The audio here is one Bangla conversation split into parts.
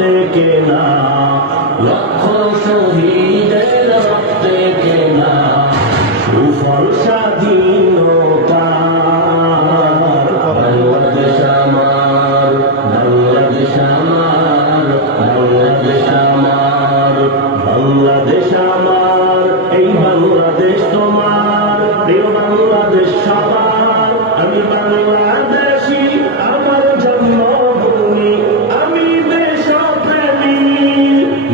রক্তে কেনা, লক্ষ শহীদের রক্তে কেনা সুফল স্বাধীনতা। বাংলাদেশ আমার, বাংলাদেশ আমার, বাংলাদেশ আমার, বাংলাদেশ আমার, এই বাংলাদেশ তোমার, প্রিয় বাংলাদেশ সবার। আমি বাংলাদেশী, আমার জন্মভূমি, আমি দেশপ্রেমী,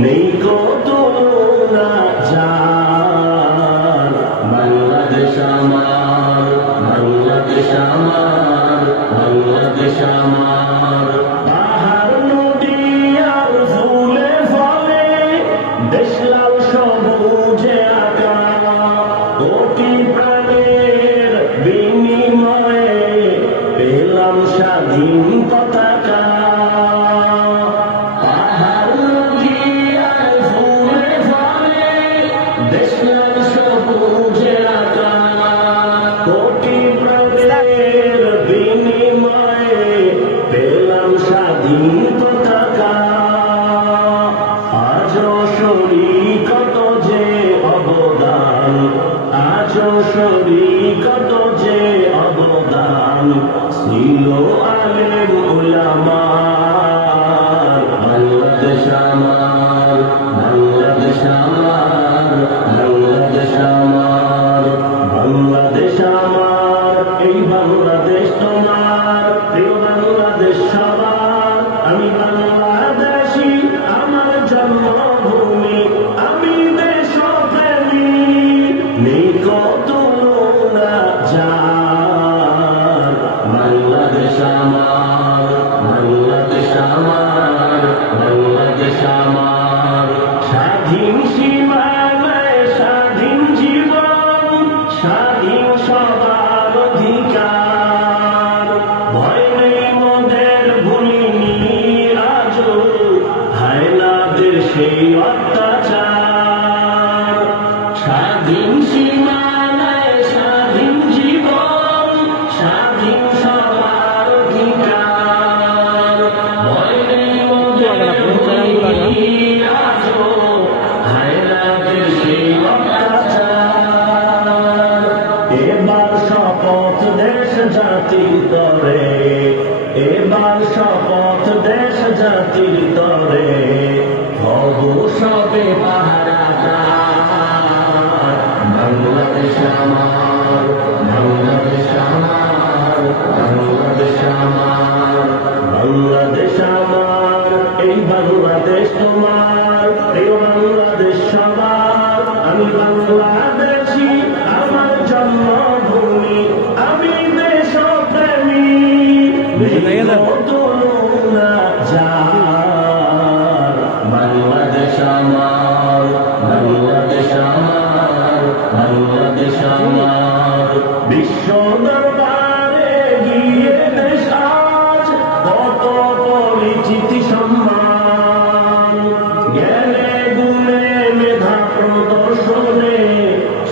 নেই কো তুলনা যার। বাংলাদেশ আমার, বাংলাদেশ আমার, বাংলাদেশ আমার। পাহাড় নদী আর ফুলে ফলে দেশ লাল সবুজে আঁকা, কোটি প্রাণের বিনিময়ে পেলাম স্বাধীন পতাকা। পাহাড় নদী আর ফুলে ফলে দেশ লাল সবুজে আঁকা, কোটি প্রাণের বিনিময়ে পেলাম স্বাধীন পতাকা। আজও শরীকত যে অবদান, আজও শরীকত যে অবদান ছিল আলেম উলামার। বাংলাদেশ আমার, বাংলাদেশ আমার, বাংলাদেশ আমার, বাংলাদেশ আমার, এই বাংলাদেশ তোমার, প্রিয় বাংলাদেশ সবার। আমি বাংলাদেশী, আমার জন্মভূমি, আমি দেশপ্রেমী, নেই কো তুলনা যার। বাংলাদেশ আমার, বাংলাদেশ আমার, বাংলাদেশ আমার। স্বাধীন সীমানায় স্বাধীন জীবন, স্বাধীন সবার অধিকার। ভয় নেই মোদের, ভুলিনি আজও হায়নাদের সেই অত্যাচার। স্বাধীন সীমানায় স্বাধীন জীবন, স্বাধীন সবার অধিকার। ভয় নেই মোদের, ভুলিনি আজও হায়নাদের সেই অত্যাচার। এবার শপথ দেশ জাতির তরে, এবার শপথ দেশ জাতির তরে, হব সবে পাহারাদার। বাংলাদেশ আমার, বাংলাদেশ আমার, বাংলাদেশ আমার, বাংলাদেশ আমার, এই বাংলাদেশ তোমার, প্রিয় বাংলাদেশ সবার। আমি বাংলাদেশী, আমার জন্মভূমি, আমি দেশপ্রেমী, নেই কো তুলনা যার। বাংলাদেশ আমার, বাংলাদেশ আমার, বাংলাদেশ আমার। বিশ্ব দরবারে গিয়ে দেশ আজ কত পরিচিতি সম্মান, জ্ঞানে গুণে মেধা প্রদর্শনে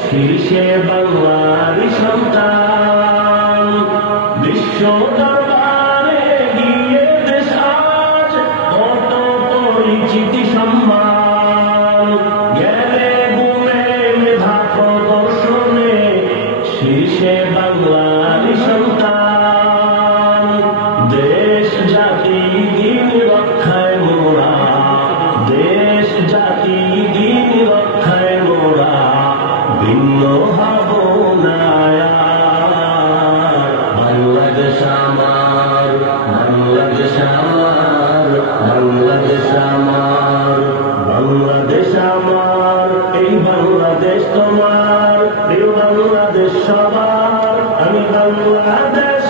শীর্ষে বাংলারই সন্তান। বিশ্ব দরবারে গিয়ে দেশ আজ কত পরিচিতি সম্মান, জ্ঞানে গুণে মেধা প্রদর্শনে শীর্ষে বাংলারই সন্তান। দেশ জাতি দিন রক্ষায় মোরা, দেশ জাতি দিন রক্ষায় মোরা, ভিন্ন হব না আর। বাংলাদেশ আমার, বাংলাদেশ আমার, বাংলাদেশ আমার, বাংলাদেশ আমার, এই বাংলাদেশ তোমার, প্রিয় বাংলাদেশ সবার। আমি বাংলাদেশ